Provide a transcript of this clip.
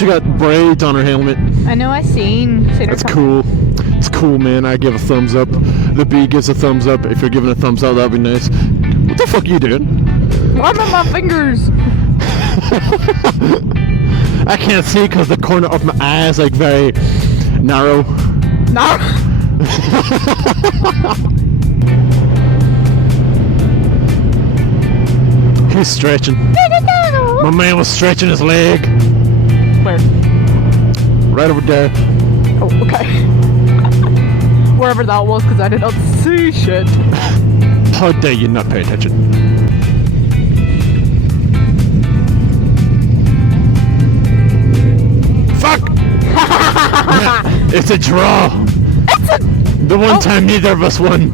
She got braids on her helmet. I know, I seen her. That's cool. It's cool, man. I give a thumbs up. The B gives a thumbs up. If you're giving a thumbs up, that'd be nice. What the fuck are you doing? I'm on my fingers. I can't see because the corner of my eye is like very narrow. No. He's stretching. My man was stretching his leg. Where? Right over there. Oh, okay. Wherever that was, because I did not see shit. How dare you not pay attention? Fuck! It's a draw. It's a... The one time neither of us won.